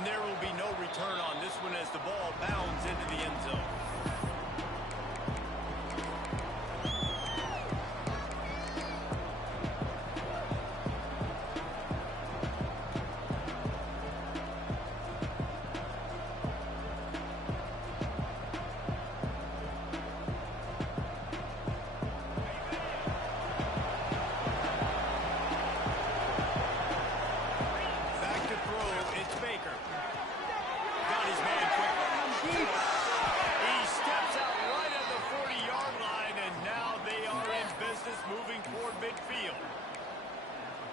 And there will be no return on this one as the ball bounds into the end zone.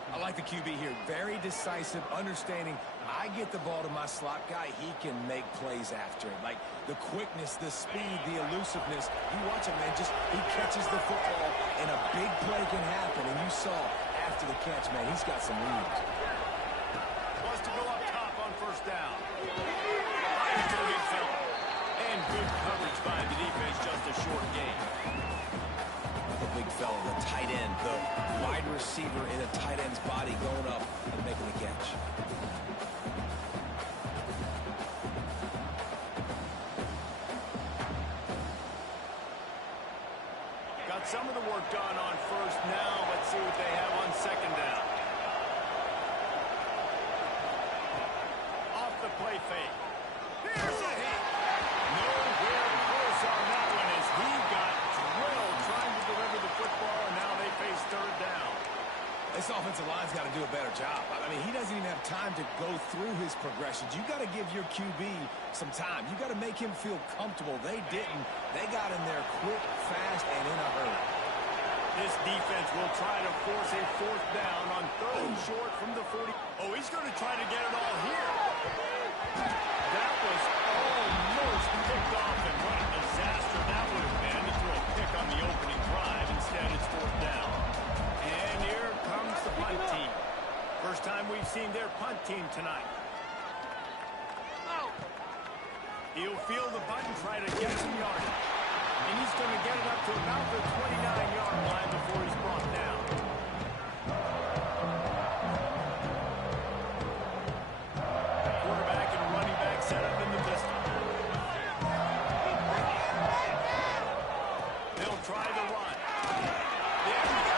I like the QB here. Very decisive, understanding. I get the ball to my slot guy, he can make plays after it. Like the quickness, the speed, the elusiveness. You watch him, man, just he catches the football and a big play can happen. And you saw after the catch, man, he's got some leads. Wants to go up top on first down. And good coverage by the defense, just a short gain. The big fella, the tight end, the wide receiver in a tight end's body going up and making the catch. Got some of the work done on first. Now let's see what they have on second down. Off the play fake. Here's a hit. Nowhere close on that one as he got drilled trying to deliver the football, and now they face third down. This offensive line's got to do a better job. I mean, he doesn't even have time to go through his progressions. You got to give your QB some time. You got to make him feel comfortable. They didn't. They got in there quick, fast, and in a hurry. This defense will try to force a fourth down on third and short from the 40. Oh, he's going to try to get it all here. That was almost picked off, and what a disaster that would have been to throw a pick on the opening drive. Instead, it's fourth down. And here comes the punt team. First time we've seen their punt team tonight. He'll feel the button, try to get some yardage. And he's going to get it up to about the 29-yard line before he's brought down. Quarterback and running back set up in the pistol. They'll try the run. There we go.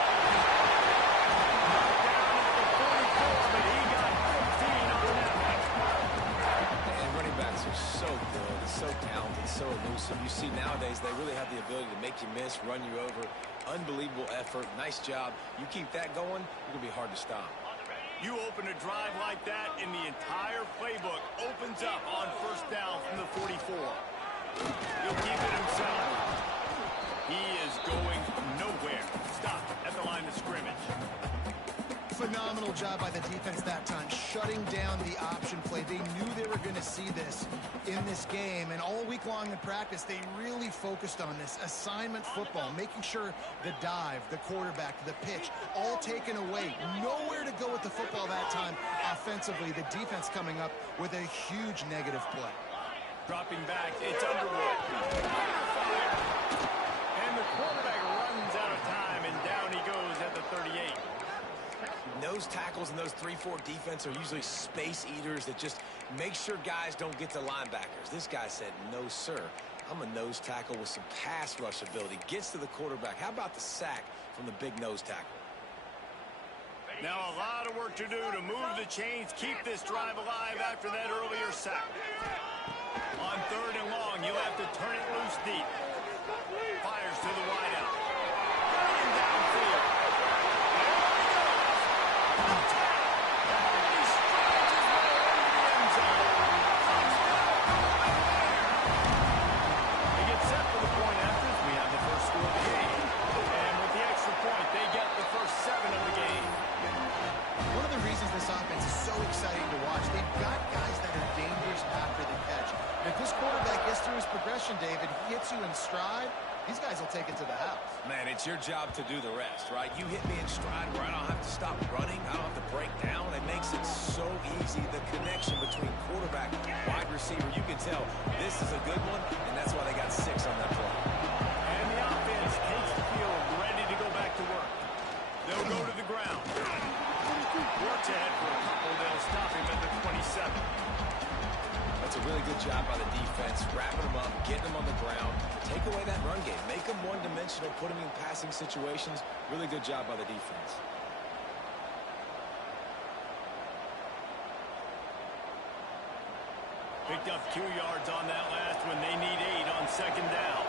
Knocked down at the 44, but he got 15 on that one. And running backs are so good, so talented, so elusive. You see nowadays they really have the ability to make you miss, run you over. Unbelievable effort. Nice job. You keep that going, it'll be hard to stop. You open a drive like that, and the entire playbook opens up on first down from the 44. He'll keep it himself. He is going nowhere. Stop at the line of scrimmage. Phenomenal job by the defense that time, shutting down the option play. They knew they were going to see this in this game, and all week long in practice, they really focused on this assignment football, making sure the dive, the quarterback, the pitch, all taken away. Nowhere to go with the football that time offensively. The defense coming up with a huge negative play. Dropping back, it's Underwood. Under fire. And the quarterback runs out of time, and down he goes at the 38. Nose tackles and those 3-4 defense are usually space eaters that just make sure guys don't get to linebackers. This guy said, no, sir. I'm a nose tackle with some pass rush ability. Gets to the quarterback. How about the sack from the big nose tackle? Now a lot of work to do to move the chains, keep this drive alive after that earlier sack. On third and long, you'll have to turn it loose deep. Fires to the wideout. Going downfield. David, he hits you in stride, these guys will take it to the house. Man, it's your job to do the rest, right? You hit me in stride where I don't have to stop running, I don't have to break down. It makes it so easy. The connection between quarterback and wide receiver, you can tell this is a good one, and that's why they got 6 on that play. And the offense takes the field, ready to go back to work. They'll go to the ground. Works ahead for a couple. They'll stop him at the 27. Really good job by the defense, wrapping them up, getting them on the ground, take away that run game, make them one-dimensional, put them in passing situations. Really good job by the defense. Picked up 2 yards on that last one. They need 8 on second down.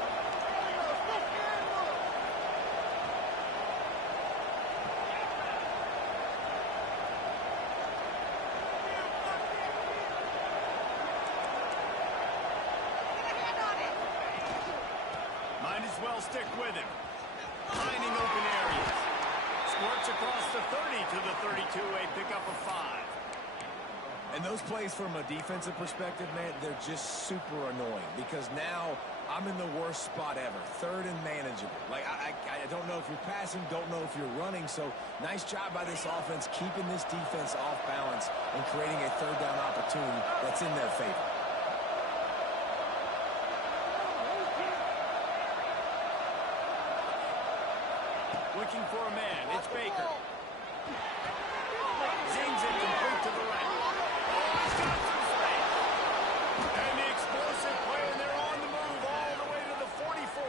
Might as well stick with him. Finding open areas. Squirts across the 30 to the 32, a pickup of 5. And those plays from a defensive perspective, man, they're just super annoying because now I'm in the worst spot ever, third and manageable. Like, I don't know if you're passing, don't know if you're running, so nice job by this offense keeping this defense off balance and creating a third down opportunity that's in their favor. Looking for a man. It's Baker. Zings it complete to the right. And the explosive play, and they're on the move all the way to the 44.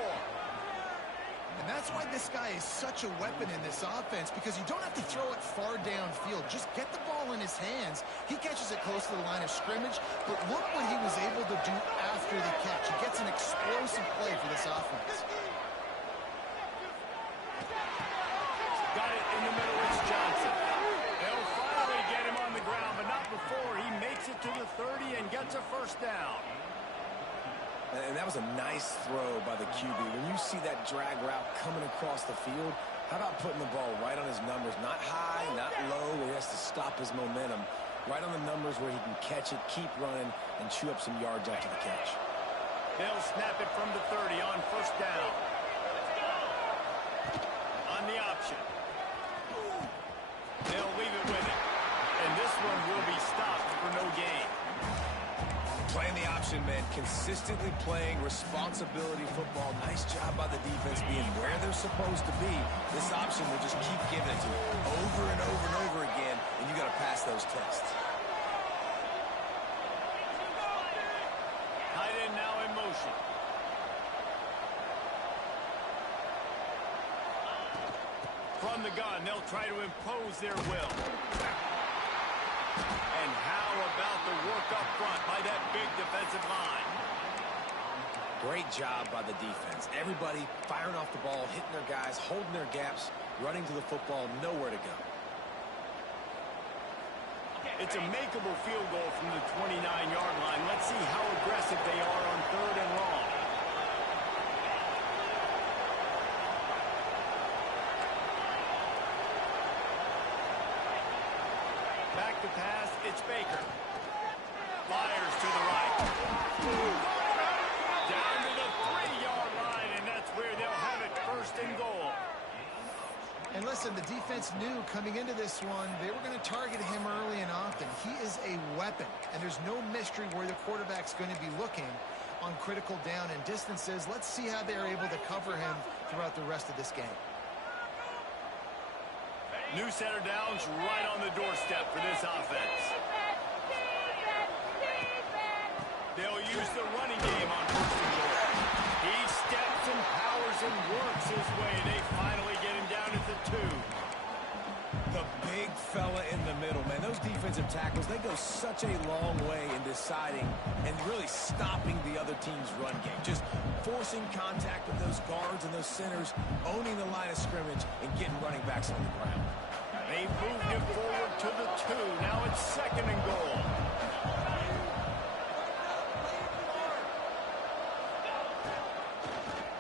And that's why this guy is such a weapon in this offense, because you don't have to throw it far downfield. Just get the ball in his hands. He catches it close to the line of scrimmage, but look what he was able to do after the catch. He gets an explosive play for this offense. Got it in the middle. It's Johnson. They'll finally get him on the ground, but not before he makes it to the 30 and gets a first down. And that was a nice throw by the QB. When you see that drag route coming across the field, how about putting the ball right on his numbers? Not high, not low, where he has to stop his momentum. Right on the numbers where he can catch it, keep running, and chew up some yards after the catch. They'll snap it from the 30 on first down. On the option. They'll leave it with it. And this one will be stopped for no gain. Playing the option, man. Consistently playing responsibility football. Nice job by the defense being where they're supposed to be. This option will just keep giving it to you over and over and over again, and you got to pass those tests. Tight end now in motion. From the gun, they'll try to impose their will. And how about the work up front by that big defensive line? Great job by the defense. Everybody firing off the ball, hitting their guys, holding their gaps, running to the football, nowhere to go. It's a makeable field goal from the 29-yard line. Let's see how aggressive they are on third and long. Back to pass, it's Baker. Fires to the right. Down to the 3-yard line, and that's where they'll have it, first and goal. And listen, the defense knew coming into this one, they were going to target him early and often. He is a weapon, and there's no mystery where the quarterback's going to be looking on critical down and distances. Let's see how they're able to cover him throughout the rest of this game. New center downs right on the doorstep for this offense. They'll use the running game on first and goal. He steps and powers and works his way. They finally get him down at the 2. The big fella in the middle, man. Those defensive tackles, they go such a long way in deciding and really stopping the other team's run game. Just forcing contact with those guards and those centers, owning the line of scrimmage, and getting running backs on the ground. They moved him forward to the 2. Now it's second and goal.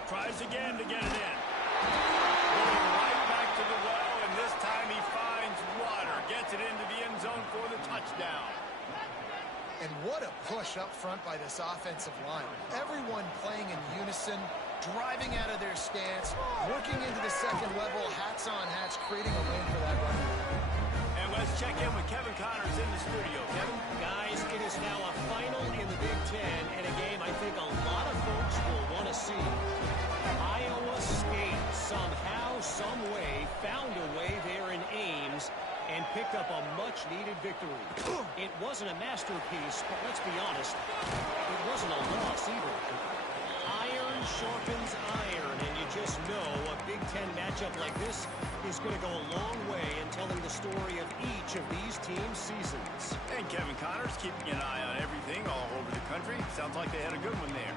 Tries again to get it in. Going right back to the well, and this time he finds water. Gets it into the end zone for the touchdown. And what a push up front by this offensive line. Everyone playing in unison, driving out of their stance, working into the second level, hats on hats, creating a lane for that run. And let's check in with Kevin Connors in the studio. Kevin? Guys, it is now a final in the Big Ten, and a game I think a lot of folks will want to see. Iowa State somehow, some way, found a way there in Ames and picked up a much-needed victory. It wasn't a masterpiece, but let's be honest, it wasn't a loss either. Iron sharpens iron, and you just know a Big Ten matchup like this is going to go a long way in telling the story of each of these teams' seasons. And Kevin Connors keeping an eye on everything all over the country. Sounds like they had a good one there.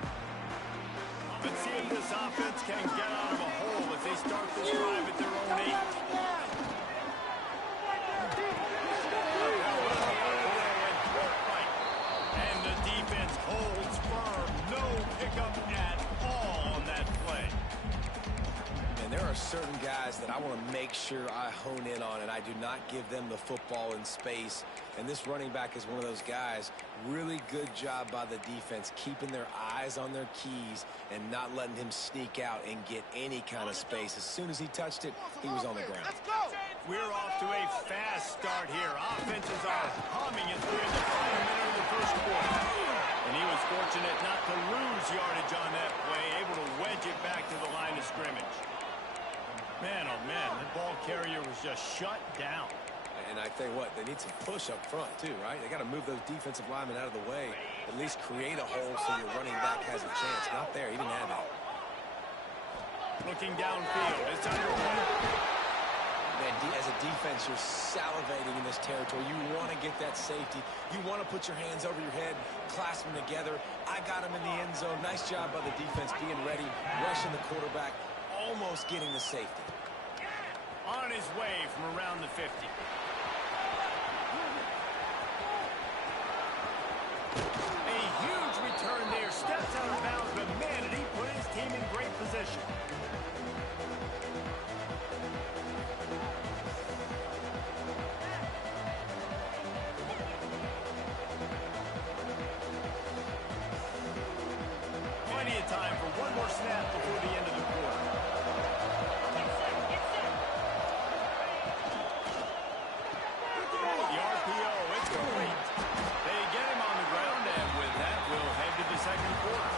Let's see if this offense can get out of a hole as they start this drive at their own 8. And the defense holds firm. No pickup at all on that play. And there are certain guys that I want to make sure I hone in on, and I do not give them the football in space. And this running back is one of those guys. Really good job by the defense, keeping their eyes on their keys and not letting him sneak out and get any kind of space. As soon as he touched it, he was on the ground. We're off to a fast start here. Offenses are humming as we're in the final minute of the first quarter. And he was fortunate not to lose yardage on that play, able to wedge it back to the line of scrimmage. Man, oh man, the ball carrier was just shut down. And I tell you what, they need some push up front too, right? They got to move those defensive linemen out of the way, at least create a hole so your running back has a chance. Not there, he didn't have it. Looking downfield, it's underway. Man, as a defense, you're salivating in this territory. You want to get that safety. You want to put your hands over your head, clasp them together. I got him in the end zone. Nice job by the defense being ready, rushing the quarterback, almost getting the safety. On his way from around the 50. A huge return there. Steps out of bounds, but man, did he put his team in great position. Plenty of time for one more snap before the end of the quarter. The RPO, it's complete. They get him on the ground, and with that, we'll head to the second quarter.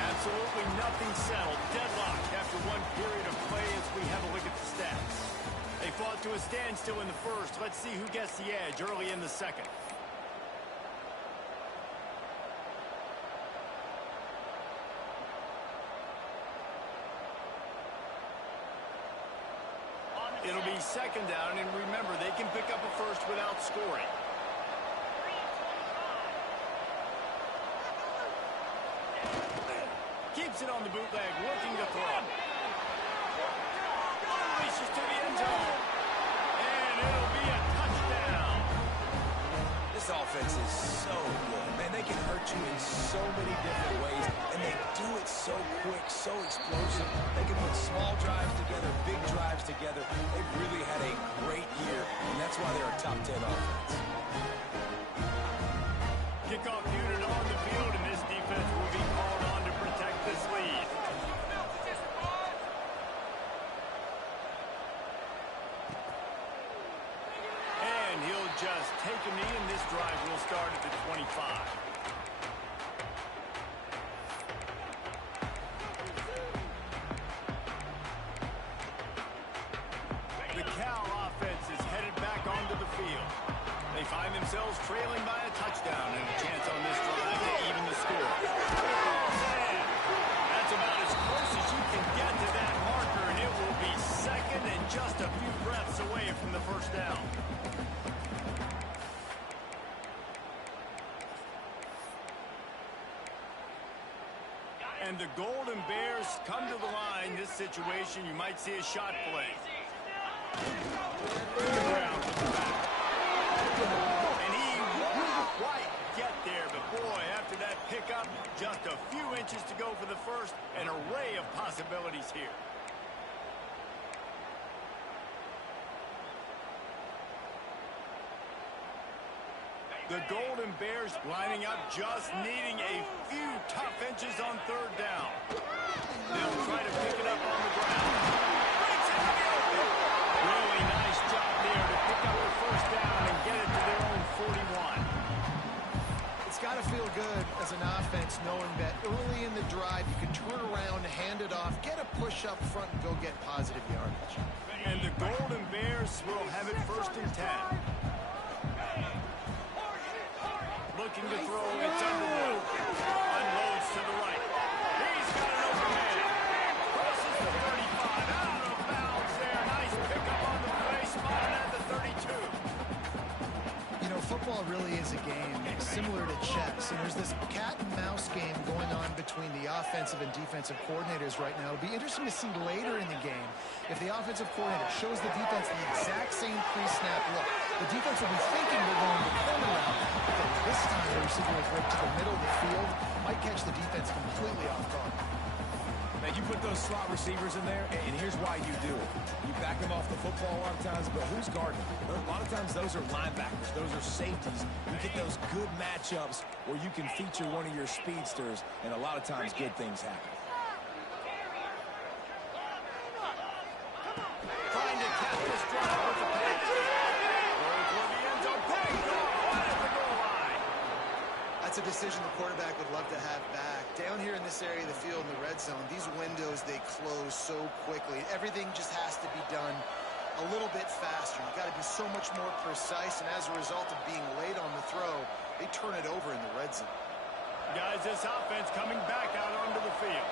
Absolutely nothing settled. Deadlocked after one period of play as we have a look at the stats. They fought to a standstill in the first. Let's see who gets the edge early in the second. It'll be second down, and remember, they can pick up a first without scoring. Keeps it on the bootleg, looking to throw. Unleashes to the end zone. And it'll be a touchdown. This offense is so good. Man, they can hurt you in so many different ways, and they do it so quick, so explosive. They can put small drives together, big drives together. They've really had a great year, and that's why they're a top 10 offense. Kickoff unit on the field, and this defense will be called on to protect this lead. And he'll just take a knee, and this drive will start at the 25. The Cal offense is headed back onto the field. They find themselves trailing by a touchdown and a chance on this drive to even the score. Man, that's about as close as you can get to that marker, and it will be second and just a few breaths away from the first down. And the Golden Bears come to the line. This situation, you might see a shot play. And he won't quite get there, but boy, after that pickup, just a few inches to go for the first. An array of possibilities here. The Golden Bears lining up, just needing a few tough inches on third down. They'll try to pick it up on the ground. Breaks it in the open. Really nice job there to pick up the first down and get it to their own 41. It's got to feel good as an offense knowing that early in the drive you can turn around, hand it off, get a push up front, and go get positive yardage. And the Golden Bears will have it 1st and 10. Looking to throw, it's Underwood. Unloads to the right. He's got an open man. Crosses the 35. Out of bounds there. Nice pickup on the play. Spotted at the 32. You know, football really is a game similar to chess, and there's this cat and mouse game going on between the offensive and defensive coordinators right now. It'll be interesting to see later in the game if the offensive coordinator shows the defense the exact same pre-snap look. The defense will be thinking they're going to corner route, but this time the receiver will break to the middle of the field, might catch the defense completely off guard. Man, you put those slot receivers in there, and here's why you do it. You back them off the football a lot of times, but who's guarding them? A lot of times those are linebackers. Those are safeties. You get those good matchups where you can feature one of your speedsters, and a lot of times good things happen. Trying to cap this drive with the pass. Going for the end zone. Picked off at the goal line. That's a decision the quarterback would love to have back. Down here in this area of the field in the red zone, these windows, they close so quickly. Everything just has to be done a little bit faster. You've got to be so much more precise, and as a result of being late on the throw, they turn it over in the red zone. Guys, this offense coming back out onto the field.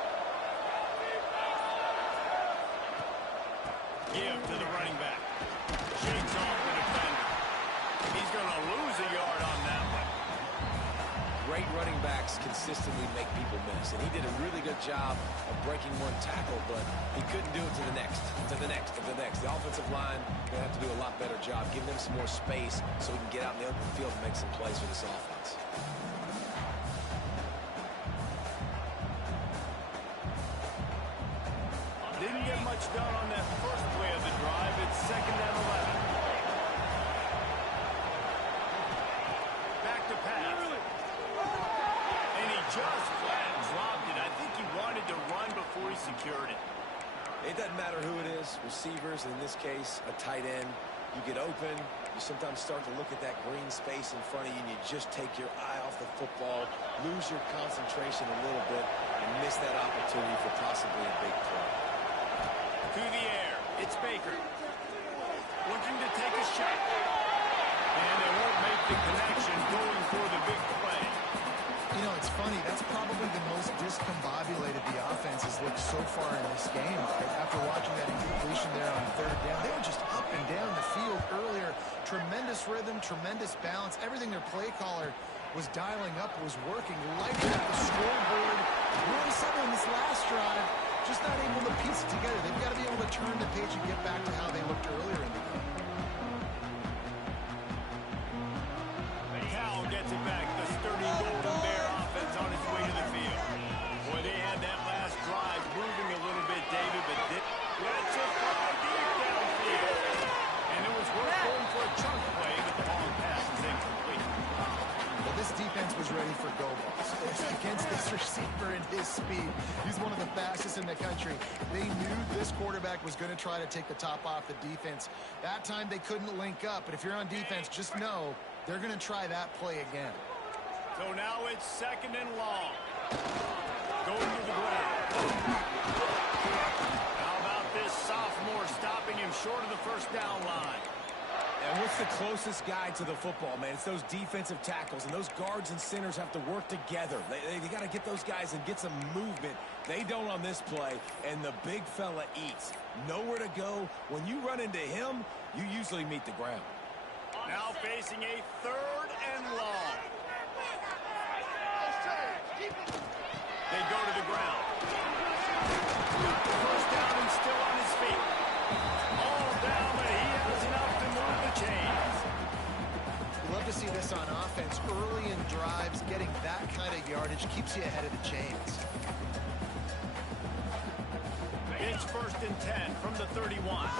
Give to the running back. Shakes off the defender. He's going to lose a yard on that one. Great running backs consistently make people miss, and he did a really good job of breaking one tackle, but he couldn't do it to the next, to the next, to the next. The offensive line going to have to do a lot better job, giving them some more space so we can get out in the open field and make some plays for this offense. Didn't get much done on that first play of the drive. It's 2nd and 11. Back to pass. And he just flat dropped it. I think he wanted to run before he secured it. It doesn't matter who it is, receivers, in this case, a tight end. You get open, you sometimes start to look at that green space in front of you, and you just take your eye off the football, lose your concentration a little bit, and miss that opportunity for possibly a big play. To the air, it's Baker. Looking to take a shot. And they won't make the connection, going for the big play. You know, it's funny. That's probably the most discombobulated the offense has looked so far in this game. After watching that incompletion there on 3rd down, they were just up and down the field earlier. Tremendous rhythm, tremendous balance. Everything their play caller was dialing up was working. Lighting up the scoreboard. Really something in this last drive. Just not able to piece it together. They've got to be able to turn the page and get back to how they looked earlier in the game. Cal gets it back. The sturdy Golden Bear offense on its way to the field. Boy, they had that last drive moving a little bit, David, but that's a fly deep downfield. And it was worth going for a chunk play, but the long pass is incomplete. Well, this defense was ready for go balls against this receiver and his speed. He's one of the fastest in the country. They knew this quarterback was going to try to take the top off the defense. That time they couldn't link up, but if you're on defense, just know they're going to try that play again. So now it's 2nd and long. Going to the ground. How about this sophomore stopping him short of the 1st down line? And what's the closest guy to the football, man? It's those defensive tackles, and those guards and centers have to work together. They got to get those guys and get some movement. They don't on this play, and the big fella eats. Nowhere to go. When you run into him, you usually meet the ground. Now facing a 3rd and long. They go to the ground. Got the 1st down and still on his feet. All down, but he has enough to move the chains. We love to see this on offense. Early in drives, getting that kind of yardage keeps you ahead of the chains. It's 1st and 10 from the 31.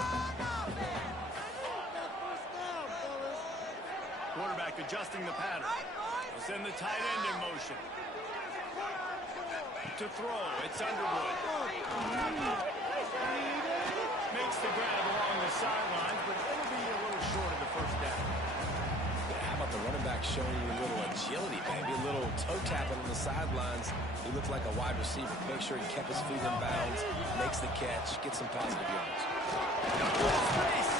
Quarterback adjusting the pattern. He'll send the tight end in motion. To throw, it's Underwood. Makes the grab along the sidelines, but it'll be a little short of the 1st down. Yeah, how about the running back showing you a little agility, maybe a little toe tapping on the sidelines? He looked like a wide receiver. Make sure he kept his feet in bounds, makes the catch, gets some positive yards. Space.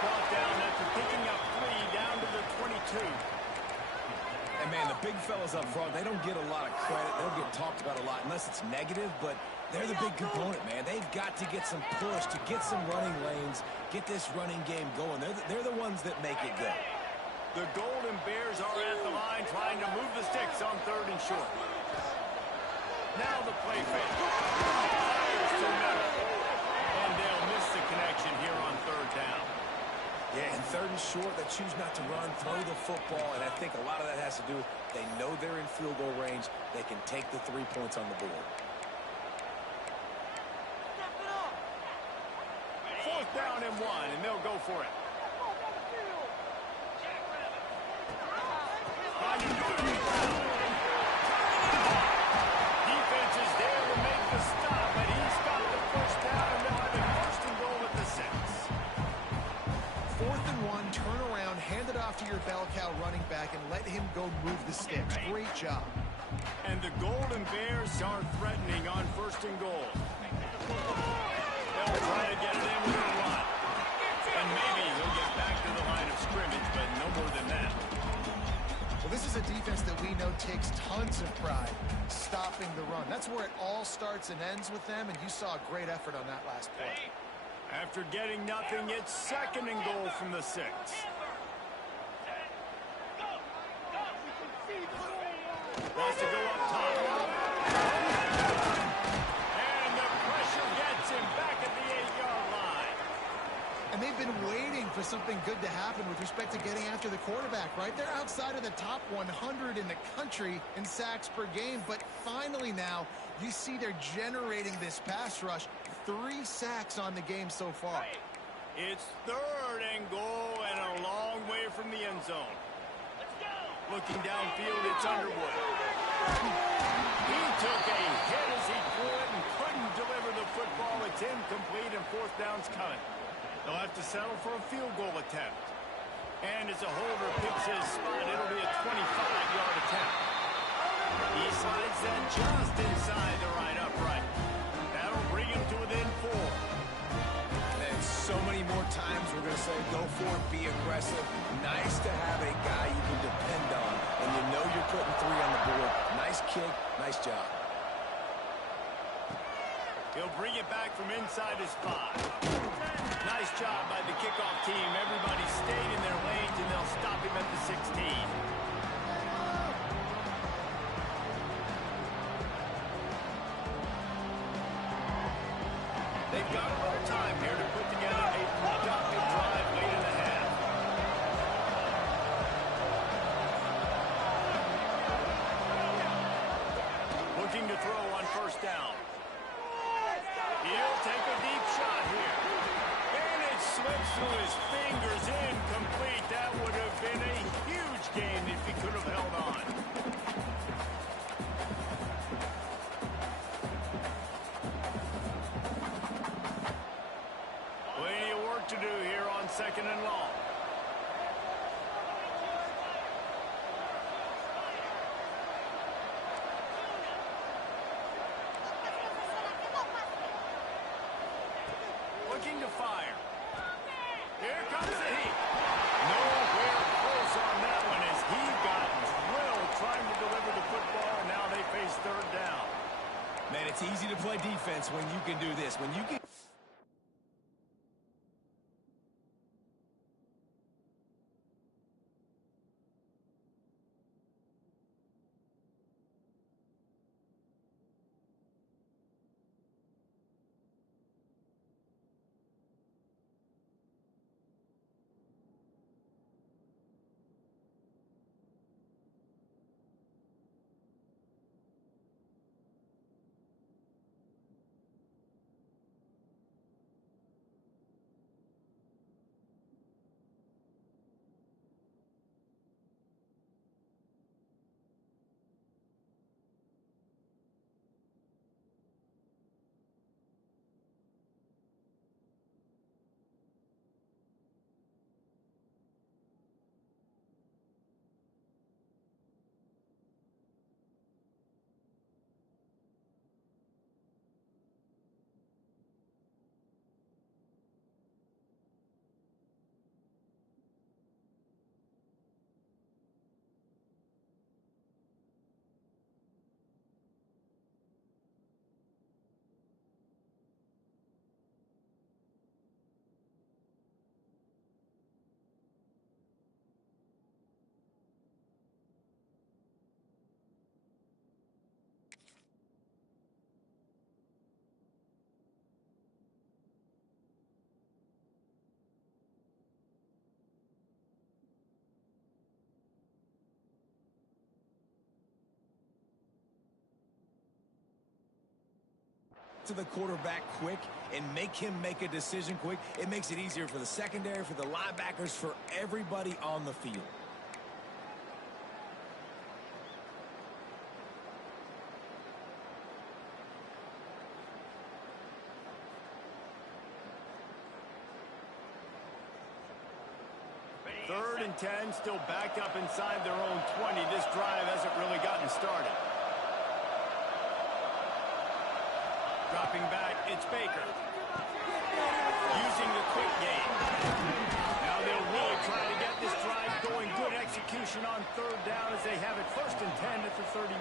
Brought down after picking up 3 down to the 22. And, man, the big fellas up front, they don't get a lot of credit. They don't get talked about a lot unless it's negative, but they're the big component, man. They've got to get some push, to get some running lanes, get this running game going. They're the ones that make it go. The Golden Bears are at the line trying to move the sticks on 3rd and short. Now the play fake. Fires to middle. And they'll miss the connection here on 3rd down. Yeah, and 3rd and short, they choose not to run, throw the football, and I think a lot of that has to do with they know they're in field goal range. They can take the 3 points on the board. 4th down and 1, and they'll go for it. Defense is there to make the stop, but he's got the 1st down, and they'll have a 1st and goal at the 6. 4th and 1, turn around, hand it off to your bell cow running back, and let him go move the sticks. Great job. And the Golden Bears are threatening on 1st and goal. They'll try to get it in with a run. And maybe he'll get back to the line of scrimmage, but no more than that. Well, this is a defense that we know takes tons of pride stopping the run. That's where it all starts and ends with them, and you saw a great effort on that last play. After getting nothing, it's 2nd and goal from the 6. Wants to go up top. And the pressure gets him back at the 8-yard line. And they've been waiting for something good to happen with respect to getting after the quarterback, right? They're outside of the top 100 in the country in sacks per game, but finally now you see they're generating this pass rush. 3 sacks on the game so far. It's 3rd and goal and a long way from the end zone. Looking downfield, it's Underwood. He took a hit as he threw it and couldn't deliver the football. It's incomplete and 4th down's coming. They'll have to settle for a field goal attempt. And as a holder picks his spot, it'll be a 25-yard attempt. He slides that just inside the right upright. That'll bring him to within 4. And so many more times we're going to say go for it, be aggressive. Nice to have a guy you can depend on, and you know you're putting 3 on the board. Nice kick, nice job. He'll bring it back from inside his 5. Nice job by the kickoff team. Everybody stayed in their lanes, and they'll stop him at the 16. They've got a little time here to put together a productive drive late in the half. Looking to throw on 1st down. He'll take a deep shot here. And it slips through his fingers, incomplete. That would have been a huge gain if he could have held on. Plenty of work to do here on 2nd and long. Looking to fire. Here comes the heat. Nowhere close on that one as he got drilled trying to deliver the football, and now they face 3rd down. Man, it's easy to play defense when you can do this. When you can to the quarterback quick and make him make a decision quick, it makes it easier for the secondary, for the linebackers, for everybody on the field. Third and 10, still backed up inside their own 20. This drive hasn't really gotten started. Dropping back, it's Baker. Using the quick game. Now they'll really try to get this drive going. Good execution on third down as they have it first and 10 at the 31.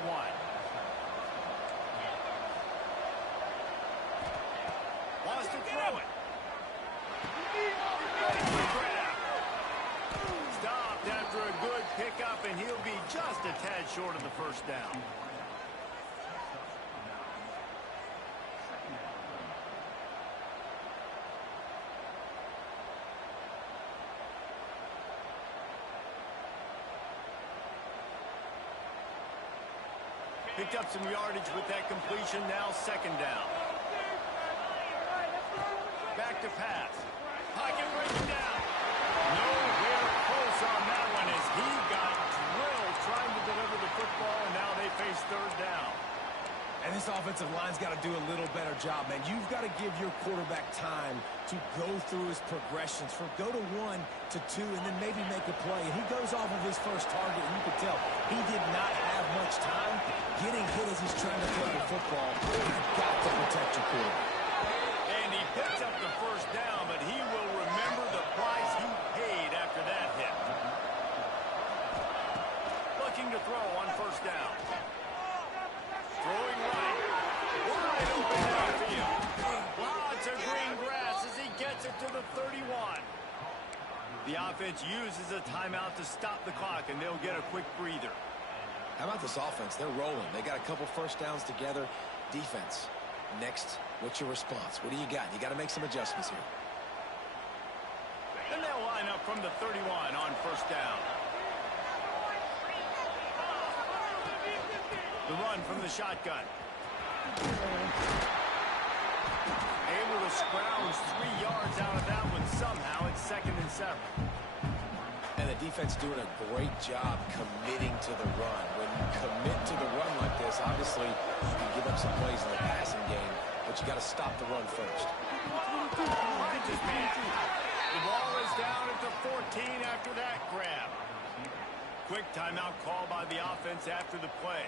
Wants to throw it. Stopped after a good pickup, and he'll be just a tad short of the first down. Picked up some yardage with that completion. Now second down. Back to pass. Pocket breaking down. Nowhere close on that one as he got drilled trying to deliver the football, and now they face third down. And this offensive line's got to do a little better job, man. You've got to give your quarterback time to go through his progressions. From go to 1 to 2 and then maybe make a play. And he goes off of his first target, and you can tell he did not have much time getting hit as he's trying to throw the football. You've got to protect your quarterback. And he picks up the first down, but he will remember the price he paid after that hit. Looking to throw on first down. Throwing right. Wide open downfield. Lots of green grass as he gets it to the 31. The offense uses a timeout to stop the clock, and they'll get a quick breather. How about this offense? They're rolling. They got a couple first downs together. Defense. Next, what's your response? What do you got? You got to make some adjustments here. And they'll line up from the 31 on first down. The run from the shotgun. Able to scrounge 3 yards out of that one somehow. It's second and 7. And the defense doing a great job committing to the run. When you commit to the run like this, obviously you can give up some plays in the passing game, but you got to stop the run first. The ball is down at the 14 after that grab. Quick timeout call by the offense after the play.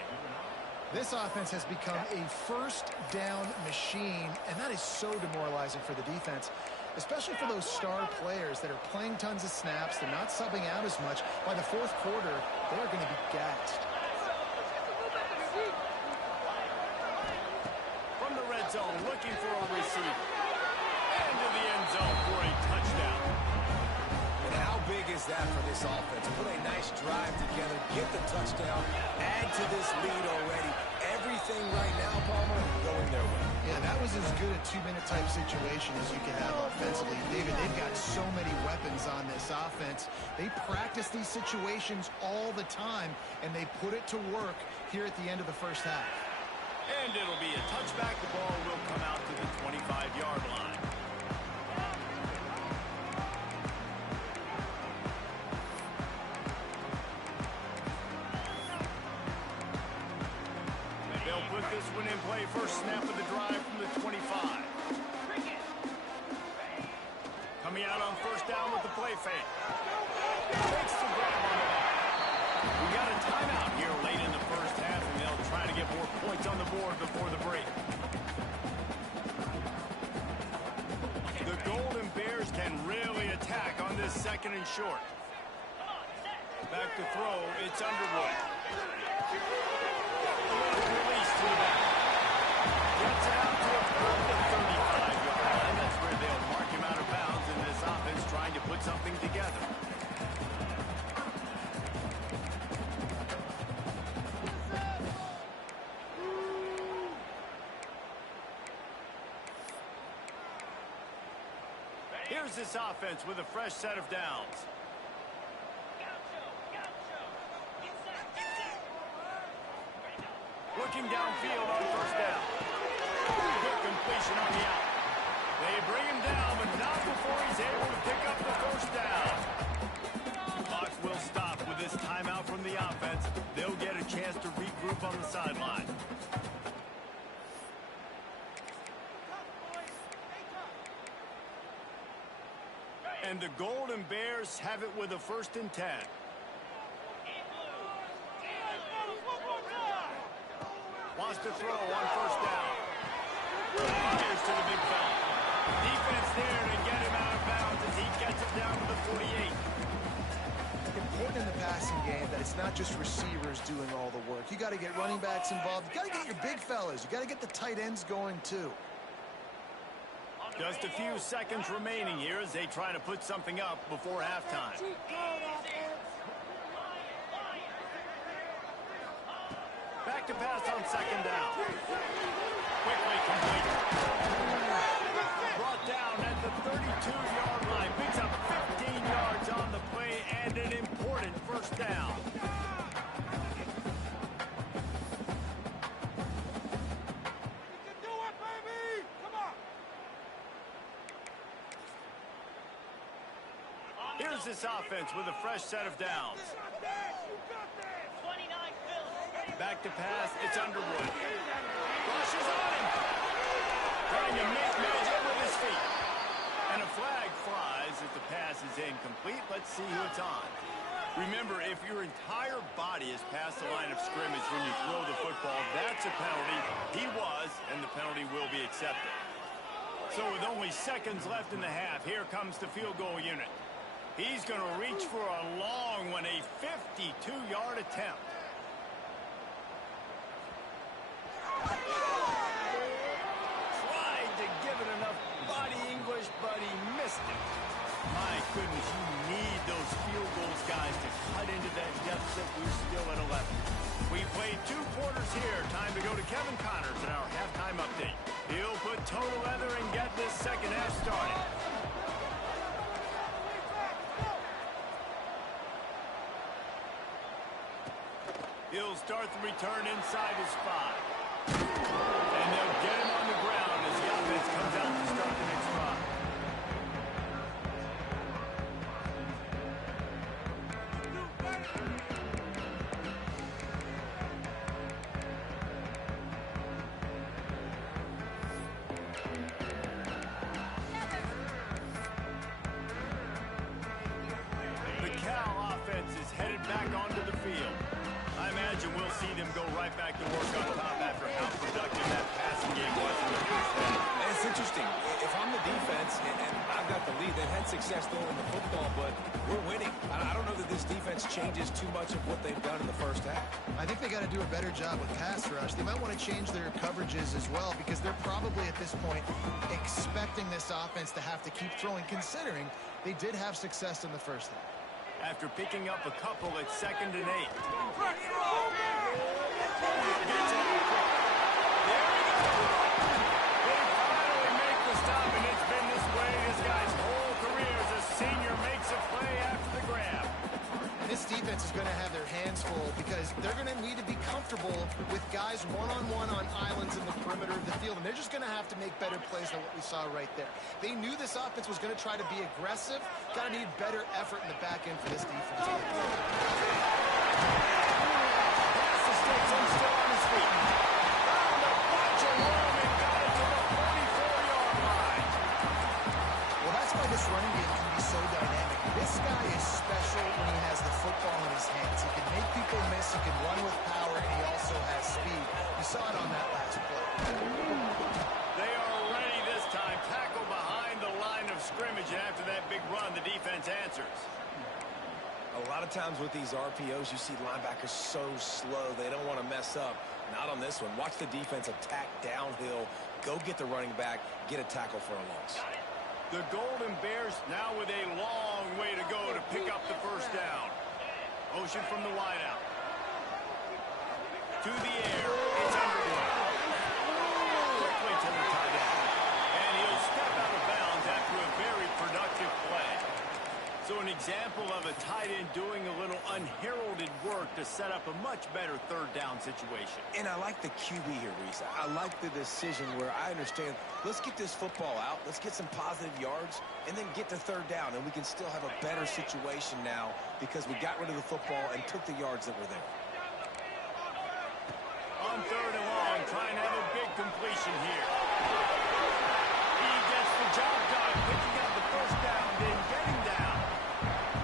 This offense has become a first down machine, and that is so demoralizing for the defense, especially for those star players that are playing tons of snaps. They're not subbing out as much. By the fourth quarter, they're going to be gassed. From the red zone, looking for a receiver. Into the end zone for a touchdown. And how big is that for this offense? Put a nice drive together, get the touchdown, add to this lead already. Everything right now, Palmer, going their way. Yeah, that was as good a 2-minute type situation as you can have offensively. David, they've got so many weapons on this offense. They practice these situations all the time, and they put it to work here at the end of the first half. And it'll be a touchback. The ball will come out to the 25-yard line. They'll put this one in play. First snap of the drive from the 25. Coming out on first down with the play fake. Takes the grab on the back. We got a timeout here late in the first half, and they'll try to get more points on the board before the break. The Golden Bears can really attack on this second and short. Back to throw, it's Underwood. Release to the back. Gets it out to about the 35-yard line. That's where they'll mark him out of bounds, and this offense trying to put something together. Here's this offense with a fresh set of downs. Looking downfield on first down. Good completion on the out. They bring him down, but not before he's able to pick up the first down. Clock will stop with this timeout from the offense. They'll get a chance to regroup on the sideline. And the Golden Bears have it with a 1st and 10. Wants to throw on 1st down. Here's to the big fella. Defense there to get him out of bounds as he gets it down to the 48. Important in the passing game that it's not just receivers doing all the work. You got to get running backs involved. You got to get your big fellas. You got to get the tight ends going too. Just a few seconds remaining here as they try to put something up before halftime. Back to pass on 2nd down. Quickly complete. Brought down at the 32-yard line. Picks up 15 yards on the play and an important 1st down. Here's this offense with a fresh set of downs. Back to pass, it's Underwood. Rushes on him. Trying to measure with his feet. And a flag flies as the pass is incomplete. Let's see who it's on. Remember, if your entire body is past the line of scrimmage when you throw the football, that's a penalty. He was, and the penalty will be accepted. So with only seconds left in the half, here comes the field goal unit. He's going to reach for a long one, a 52-yard attempt. Tried to give it enough body English, but he missed it. My goodness, you need those field goals, guys, to cut into that deficit. We're still at 11. We played 2 quarters here. Time to go to Kevin Connors in our halftime update. He'll put total leather and get this second half started. He'll start the return inside his 5. And they'll get him on the ground as the offense comes out to start the next drive. The Cal offense is headed back onto the field. I imagine we'll see them go right back to work on top after how productive that passing game was in the first half. And it's interesting. If I'm the defense and I've got the lead, they've had success throwing the football, but we're winning. I don't know that this defense changes too much of what they've done in the first half. I think they got to do a better job with pass rush. They might want to change their coverages as well because they're probably at this point expecting this offense to have to keep throwing, considering they did have success in the first half. After picking up a couple at 2nd and 8. There we go. They finally make the stop, and it's been this way this guy's whole career as a senior makes a play after the grab. And this defense is going to have their hands full because they're going to need to be comfortable with guys one-on-one on islands in the perimeter of the field, and they're just going to have to make better plays than what we saw right there. They knew this offense was going to try to be aggressive. Got to need better effort in the back end for this defense. Pass the sticks and still on his feet. Found a bunch of room and got it to the 44-yard line. Well, that's why this running game can be so dynamic. This guy is special when he has the football in his hands. He can make people miss, he can run with power, and he also has speed. You saw it on that last play. They are ready this time. Tackle behind the line of scrimmage, and after that big run, the defense answers. A lot of times with these RPOs, you see linebackers so slow, they don't want to mess up. Not on this one. Watch the defense attack downhill, go get the running back, get a tackle for a loss. The Golden Bears now with a long way to go to pick up the first down. Motion from the wideout. To the air. It's Underwood. Quickly to the tight end. And he'll step out of bounds after a very productive play. So an example of a tight end doing a little unheralded work to set up a much better third down situation. And I like the QB here, Reese. I like the decision where I understand, let's get this football out, let's get some positive yards, and then get to third down, and we can still have a better situation now because we got rid of the football and took the yards that were there. On third and long, trying to have a big completion here. He gets the job done, picking up the first down, then getting down.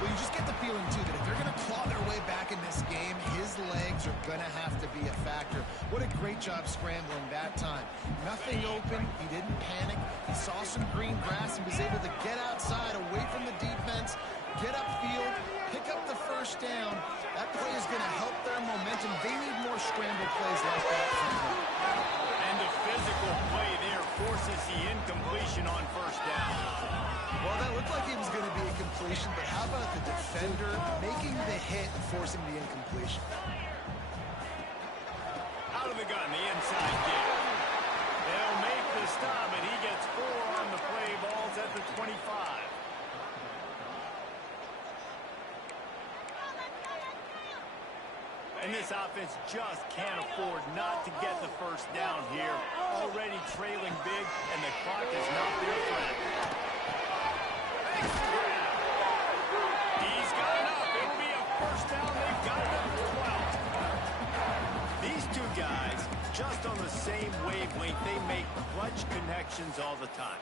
Well, you just get the feeling, too, that if they're going to claw their way back in this game, his legs are going to have to be a factor. What a great job scrambling that time. Nothing open. He didn't panic. He saw some green grass and was able to get outside, away from the defense, get upfield, pick up the first down. That play is going to help their momentum. They need more scramble plays like that from them. And the physical play there forces the incompletion on first down. Well, that looked like it was going to be a completion, but how about the defender making the hit and forcing the incompletion? Out of the gun, the inside kick. They'll make the stop, and he gets 4 on the play. Ball's at the 25. And this offense just can't afford not to get the first down here. Already trailing big, and the clock is not their friend. He's got enough. It'll be a first down. They've got it up to 12. These two guys, just on the same wavelength, they make clutch connections all the time.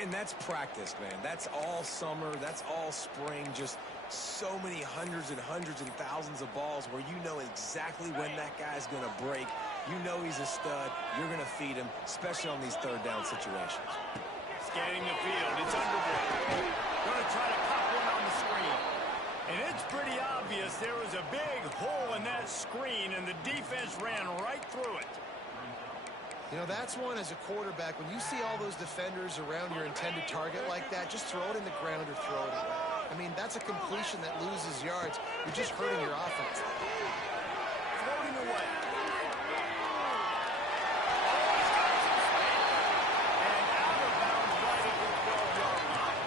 And that's practice, man. That's all summer. That's all spring. Just so many hundreds and thousands of balls where you know exactly when that guy's going to break. You know he's a stud. You're going to feed him, especially on these third down situations. Scanning the field. It's underway. Going to try to pop one on the screen. And it's pretty obvious there was a big hole in that screen, and the defense ran right through it. You know, that's one as a quarterback. When you see all those defenders around your intended target like that, just throw it in the ground or throw it away. I mean, that's a completion that loses yards. You're just hurting your offense. Floating away. And out of bounds right at the 12-yard line.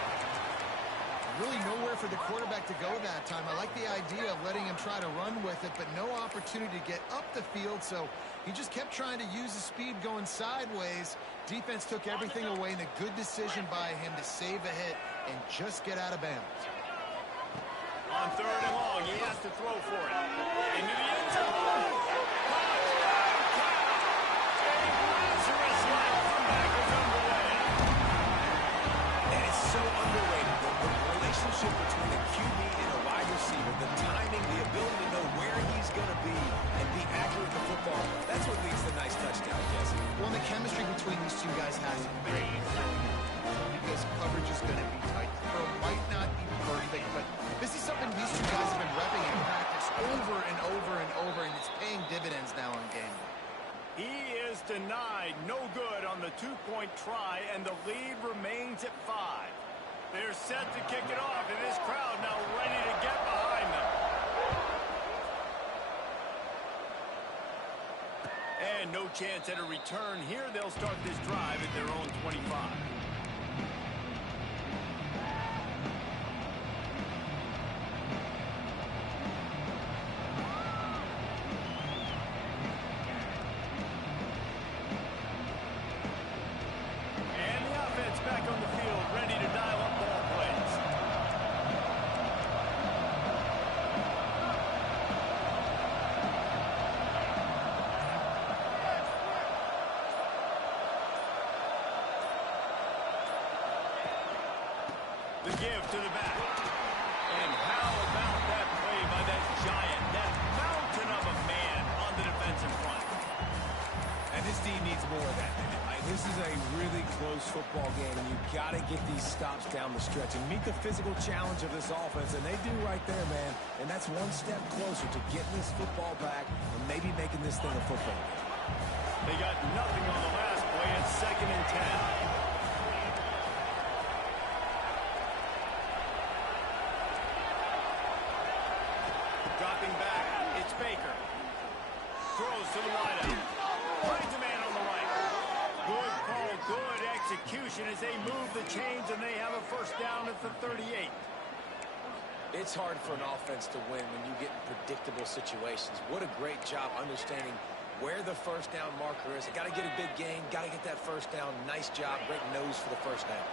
Really nowhere for the quarterback to go that time. I like the idea of letting him try to run with it, but no opportunity to get up the field, so he just kept trying to use the speed going sideways. Defense took everything away, and a good decision by him to save a hit and just get out of bounds. On third and long, he has to throw for it. Into the end zone. Touchdown, Cal. A Lazarus-like comeback is underway. And it's so underrated. The relationship between the QB and a wide receiver, the timing, the ability to know where he's going to be and be accurate with the football, that's what leads to nice touchdown, Jesse. Well, the chemistry between these two guys has to be because coverage is going to be tight. The throw might not be perfect, but this is something these two guys have been repping in practice over and over and over, and it's paying dividends now on game day. He is denied. No good on the two-point try, and the lead remains at 5. They're set to kick it off, and this crowd now ready to get behind them. And no chance at a return here. They'll start this drive at their own 25. And the offense back on the field, ready to dial up ball plays. The give to the back. And how about that play by that giant, that mountain of a man on the defensive front? And this team needs more of that. This is a really close football game, and you've got to get these stops down the stretch and meet the physical challenge of this offense, and they do right there, man. And that's one step closer to getting this football back and maybe making this thing a football game. They got nothing on the last play. It's 2nd and 10. Dropping back, it's Baker. Throws to the wideout. Finds a man on the right. Good call, good execution as they move the chains, and they have a first down at the 38. It's hard for an offense to win when you get in predictable situations. What a great job understanding where the first down marker is. Got to get a big gain, got to get that first down. Nice job, great nose for the first down.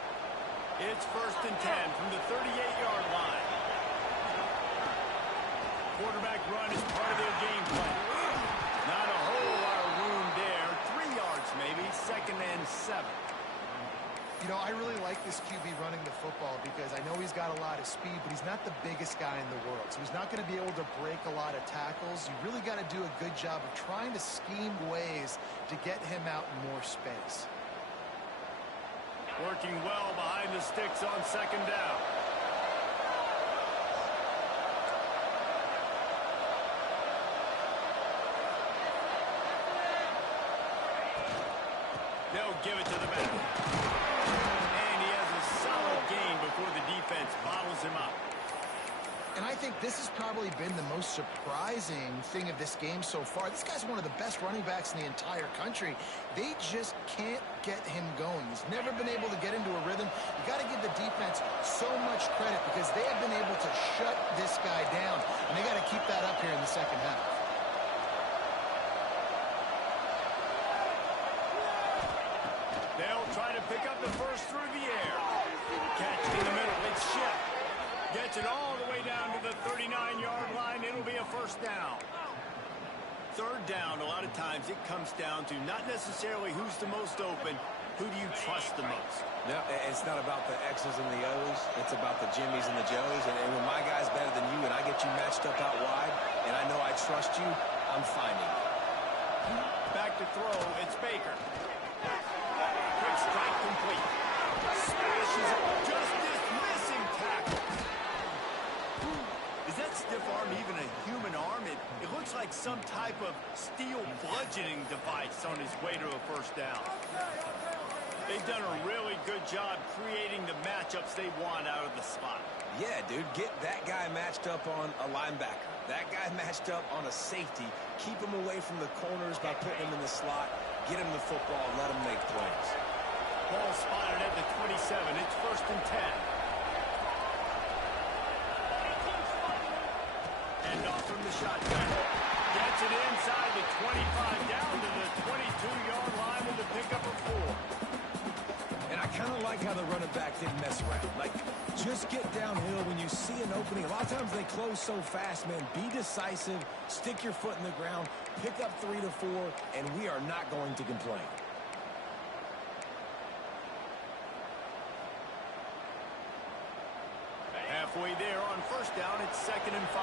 It's 1st and 10 from the 38-yard line. Quarterback run is part of their game plan. Not a whole lot of room there. 3 yards maybe, 2nd and 7. You know, I really like this QB running the football because I know he's got a lot of speed, but he's not the biggest guy in the world. So he's not going to be able to break a lot of tackles. You really got to do a good job of trying to scheme ways to get him out in more space. Working well behind the sticks on 2nd down. They'll give it to the back. And he has a solid gain before the defense bottles him up. And I think this has probably been the most surprising thing of this game so far. This guy's one of the best running backs in the entire country. They just can't get him going. He's never been able to get into a rhythm. You got to give the defense so much credit because they have been able to shut this guy down. And they got to keep that up here in the second half. They'll try to pick up the first through the air. Catch in the middle. It's Shep. Gets it all the way down to the 39-yard line. It'll be a 1st down. 3rd down, a lot of times it comes down to not necessarily who's the most open, who do you trust the most? No, it's not about the X's and the O's. It's about the Jimmies and the Joes. And when my guy's better than you and I get you matched up out wide, and I know I trust you, I'm finding you. Back to throw. It's Baker. Quick strike complete. Smashes it. Just dismissing tackle. Is that stiff arm even a human arm? It looks like some type of steel bludgeoning device on his way to a 1st down. They've done a really good job creating the matchups they want out of the slot. Yeah, dude, get that guy matched up on a linebacker. That guy matched up on a safety. Keep him away from the corners by putting him in the slot. Get him the football, let him make plays. Ball spotted at the 27. It's 1st and 10. End off from the shotgun. Gets it inside the 25, down to the 22-yard line with a pickup of 4. And I kind of like how the running back didn't mess around. Like, just get downhill when you see an opening. A lot of times they close so fast, man. Be decisive, stick your foot in the ground, pick up 3 to 4, and we are not going to complain. Halfway there on 1st down, it's 2nd and 5.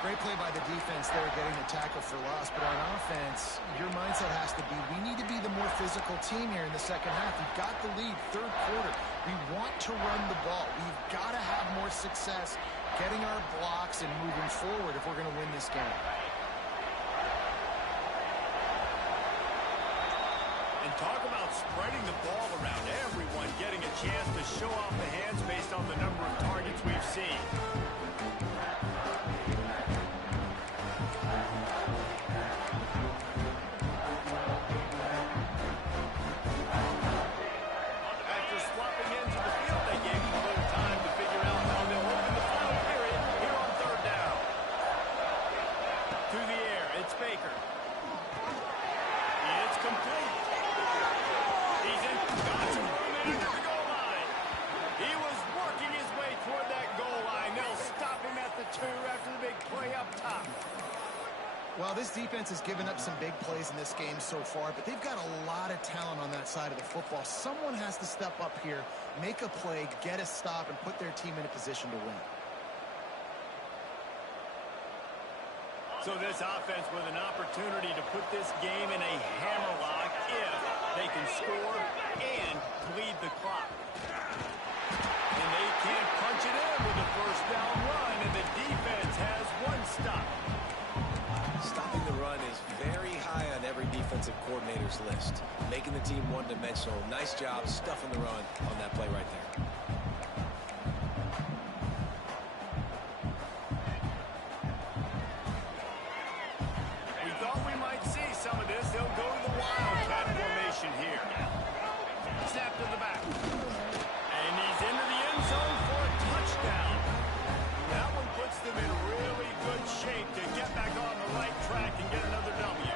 Great play by the defense there, getting the tackle for loss. But on offense, your mindset has to be, we need to be the more physical team here in the second half. We've got the lead, 3rd quarter. We want to run the ball. We've got to have more success getting our blocks and moving forward if we're going to win this game. And talk about spreading the ball around. Everyone getting a chance to show off the hands based on the number of targets we've seen. Well, this defense has given up some big plays in this game so far, but they've got a lot of talent on that side of the football. Someone has to step up here, make a play, get a stop, and put their team in a position to win. So this offense with an opportunity to put this game in a hammerlock if they can score and bleed the clock. And they can't punch it in with a 1st down run, and the defense has 1 stop. Stopping the run is very high on every defensive coordinator's turnovers list, making the team one-dimensional. Nice job stuffing the run on that play right there. We thought we might see some of this. They'll go to the wildcat formation here. Snap to the back. And he's into the end zone for a touchdown. That one puts them in really good shape to get back on the right track and get another W.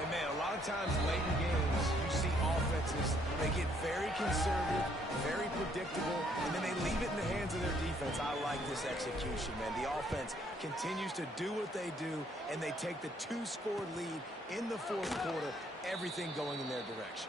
And man, a lot of times late in games, you see offenses, they get very conservative, very predictable, and then they leave it in the hands of their defense. I like this execution, man. The offense continues to do what they do, and they take the 2-score lead in the fourth quarter, everything going in their direction.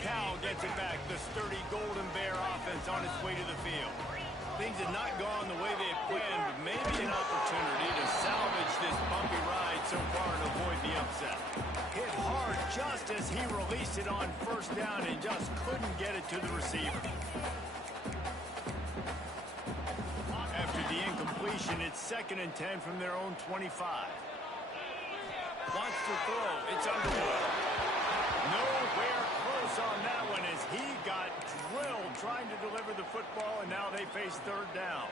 Cal gets it back. The sturdy Golden Bear offense on its way to the field. Things have not gone the way they had planned, but maybe an opportunity to salvage this bumpy ride so far and avoid the upset. Hit hard just as he released it on first down and just couldn't get it to the receiver. After the incompletion, it's 2nd and 10 from their own 25. Wants to throw. It's underway. Nowhere close on that one as he got drilled trying to deliver the football, and now they face 3rd down.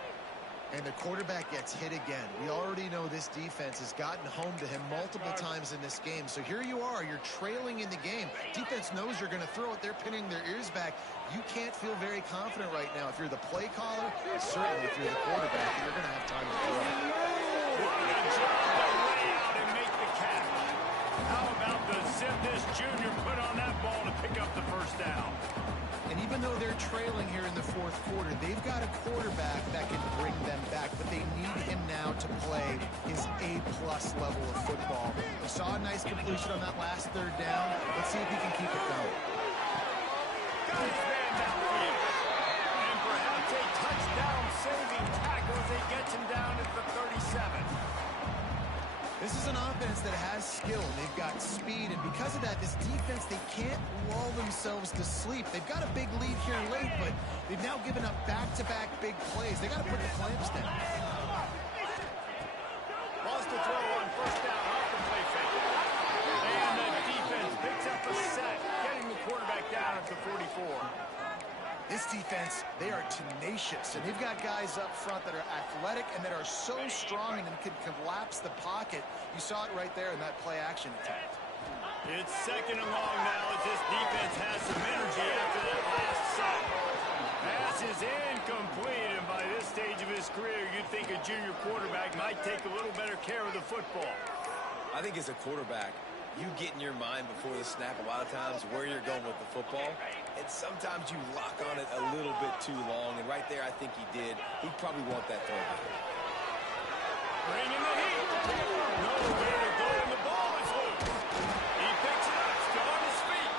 And the quarterback gets hit again. We already know this defense has gotten home to him multiple times in this game. So here you are, you're trailing in the game. Defense knows you're going to throw it. They're pinning their ears back. You can't feel very confident right now. If you're the play caller, and certainly if you're the quarterback, you're going to have time to throw. What a job to lay out and make the catch. How about the zip this junior put on that ball to pick up the first down? And even though they're trailing here in the fourth quarter, they've got a quarterback that can bring them back, but they need him now to play his A-plus level of football. We saw a nice completion on that last 3rd down. Let's see if he can keep it going. Got his man downfield. And perhaps a touchdown-saving tackle as he gets him down at the 37. This is an offense that has skill, and they've got speed, and because of that, this defense, they can't lull themselves to sleep. They've got a big lead here late, but they've now given up back-to-back big plays. They got to put the clamps down. Wants to throw on first down off the play fake. And the defense picks up a sack, getting the quarterback down at the 44. This defense, they are tenacious, and they've got guys up front that are athletic and that are so strong and can collapse the pocket. You saw it right there in that play-action attempt. It's 2nd and long now as this defense has some energy after that last sack. Pass is incomplete, and by this stage of his career, you'd think a junior quarterback might take a little better care of the football. I think as a quarterback, you get in your mind before the snap a lot of times where you're going with the football, and sometimes you lock on it a little bit too long, and right there I think he did. He'd probably want that throw back. Bringing the heat. Nowhere to go, and the ball is loose. He picks it up, still on his feet.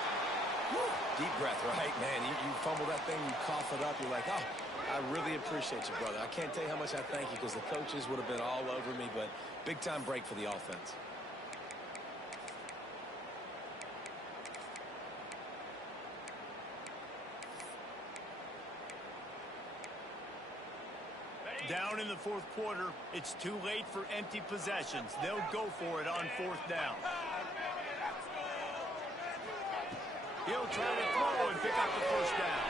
Woo. Deep breath, right, man? You fumble that thing, you cough it up, you're like, oh, I really appreciate you, brother. I can't tell you how much I thank you because the coaches would have been all over me, but big-time break for the offense. Down in the fourth quarter, it's too late for empty possessions. They'll go for it on 4th down. He'll try to throw and pick up the first down.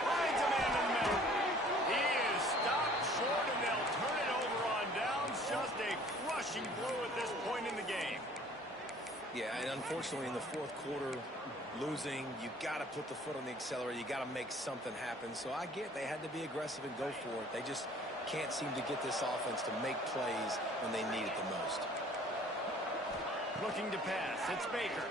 Finds a man in the middle. He is stopped short, and they'll turn it over on downs. Just a crushing blow at this point in the game. Yeah, and unfortunately in the fourth quarter, losing, you got to put the foot on the accelerator. You got to make something happen. So I get they had to be aggressive and go for it. They just can't seem to get this offense to make plays when they need it the most. Looking to pass. It's Baker.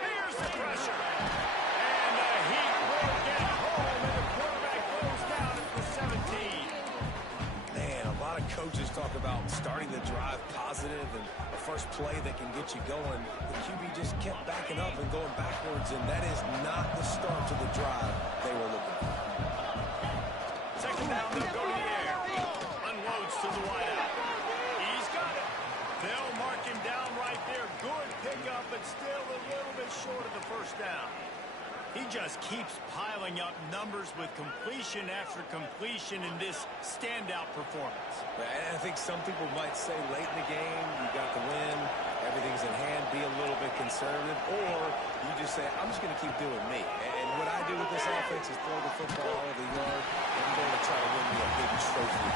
Here's the pressure. And the heat will get home, and the quarterback goes down at the 17. Man, a lot of coaches talk about starting the drive positive and a first play that can get you going. The QB just kept backing up and going backwards, and that is not the start to the drive they were looking for. 2nd down, they'll go to the air. Unloads to the wideout. He's got it. They'll mark him down right there. Good pickup, but still a little bit short of the first down. He just keeps piling up numbers with completion after completion in this standout performance. I think some people might say late in the game, you got the win, everything's in hand, be a little bit conservative, or you just say, I'm just going to keep doing me. And what I do with this offense is throw the football all over the yard, and I'm going to try to win me a big trophy.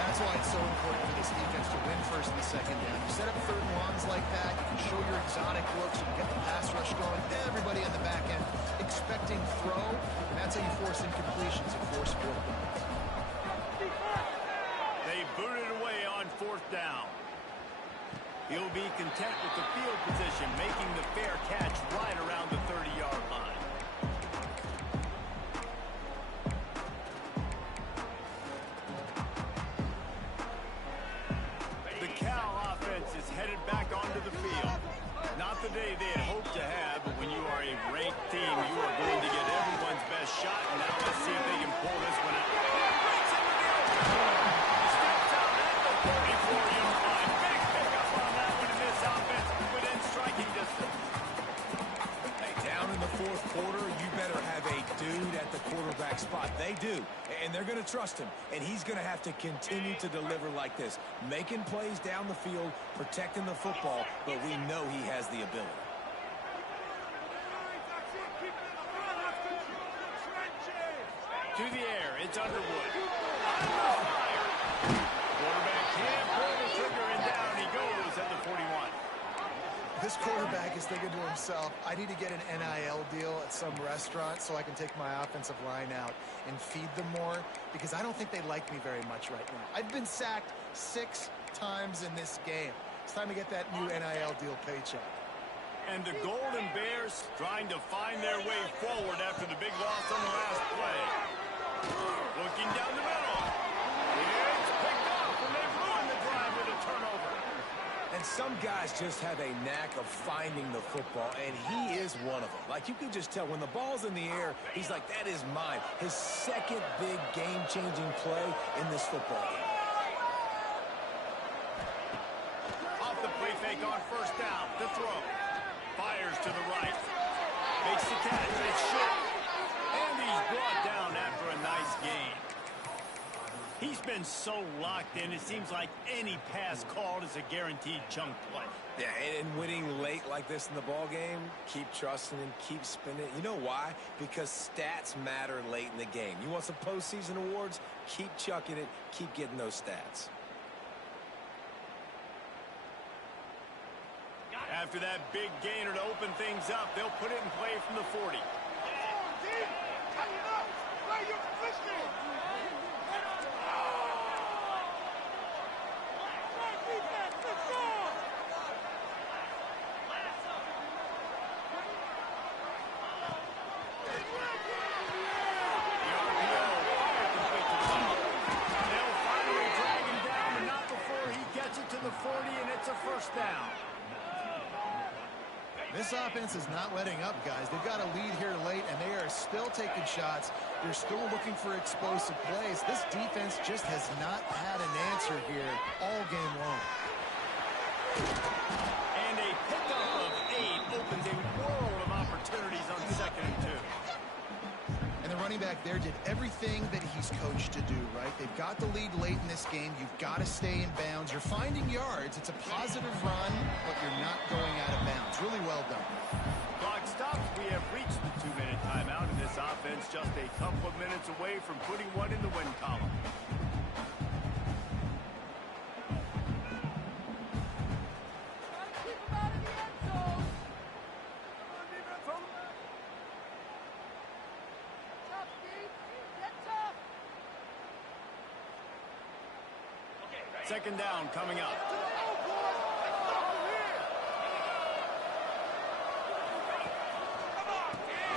That's why it's so important for this defense to win first and second down. You set up third and longs like that, you can show your exotic looks, you can get the pass rush going, everybody on the back end expecting throw, and that's how you force incompletions and force fourth downs. They boot it away on fourth down. He'll be content with the field position, making the fair catch right around the 30-yard line. The Cal offense is headed back onto the field. Not the day they had hoped to have, but when you are a ranked team, you are going to get everyone's best shot. And now let's see if they can pull this one out. Breaks into the open. He steps out at the 34-yard line. Big pickup on that one in this offense within striking distance. Hey, down in the fourth quarter, you better have a dude at the quarterback spot. They do, and they're going to trust him, and he's going to have to continue to deliver like this, making plays down the field, protecting the football, but we know he has the ability. To the air, it's Underwood. Under fire. Quarterback can't pull the trigger, and down he goes at the 41. This quarterback is thinking to himself, I need to get an NIL deal at some restaurant so I can take my offensive line out and feed them more, because I don't think they like me very much right now. I've been sacked 6 times in this game. It's time to get that new NIL deal paycheck. And the Golden Bears trying to find their way forward after the big loss on the last play. Looking down the middle. It's picked off, and they've ruined the drive with a turnover. And some guys just have a knack of finding the football, and he is one of them. Like, you can just tell when the ball's in the air, he's like, that is mine. His second big game-changing play in this football game. Off the play fake on first down. The throw. Fires to the right. Makes the catch. It's short. And he's brought down after a nice gain. He's been so locked in, it seems like any pass called is a guaranteed chunk play. Yeah, and winning late like this in the ball game, keep trusting him, keep spinning. You know why? Because stats matter late in the game. You want some postseason awards? Keep chucking it, keep getting those stats. After that big gainer to open things up, they'll put it in play from the 40. This offense is not letting up, guys. They've got a lead here late, and they are still taking shots. They're still looking for explosive plays. This defense just has not had an answer here all game long. And a pickup of 8 opens a world of opportunities on 2nd and 2. And the running back there did everything that he's coached to do, right? They've got the lead late in this game. You've got to stay in bounds. You're finding yards. It's a positive run, but you're not going out of bounds. Really well done. Clock stops. We have reached the 2-minute timeout, and this offense just a couple of minutes away from putting one in the win column. Second down coming up. The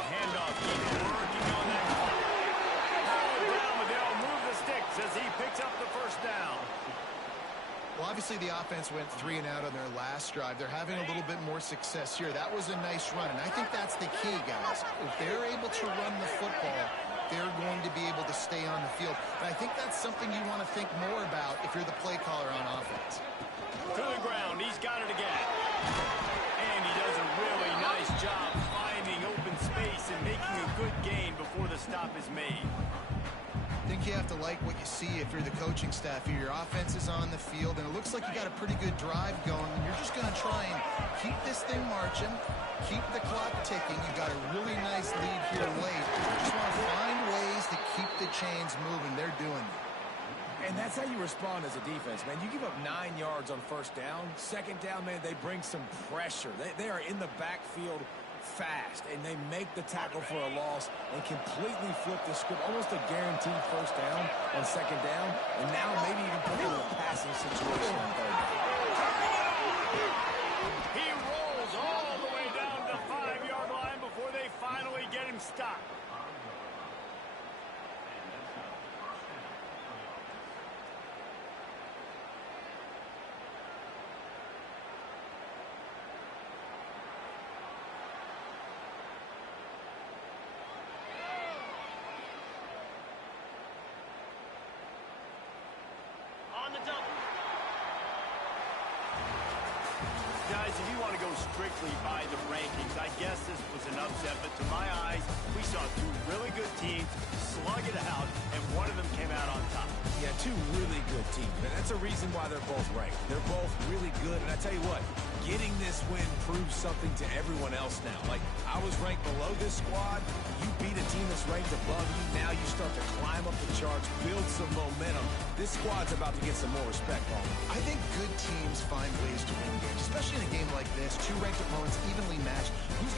handoff keeps working on that clock. Down, but they'll move the sticks as he picks up the first down. Well, obviously the offense went 3 and out on their last drive. They're having a little bit more success here. That was a nice run, and I think that's the key, guys. If they're able to run the football, they're going to be able to stay on the field. And I think that's something you want to think more about if you're the play caller on offense. To the ground, he's got it again. And he does a really nice job finding open space. stop is made. I think you have to like what you see if you're the coaching staff here. Your offense is on the field, and it looks like you got a pretty good drive going, and you're just going to try and keep this thing marching, keep the clock ticking. You got a really nice lead here late. You just want to find ways to keep the chains moving. They're doing it. And that's how you respond as a defense, man. You give up 9 yards on first down. Second down, man, they bring some pressure. They are in the backfield fast, and they make the tackle for a loss and completely flip the script. Almost a guaranteed first down on second down, and now maybe even put them in a passing situation on third down. He rolls all the way down to the 5-yard line before they finally get him stopped. Guys, if you want to go strictly by the rankings, I guess this was an upset, but to my eyes, we saw two really good teams slug it out, and one of them came out on top. Yeah, two really good teams. And that's a reason why they're both ranked. They're both really good. And I tell you what, getting this win proves something to everyone else now. Like, I was ranked below this squad. You beat a team that's ranked above you. Now you start to climb up the charts, build some momentum. This squad's about to get some more respect on them. I think good teams find ways to win games, especially in a game like this. Two ranked opponents evenly matched. Who's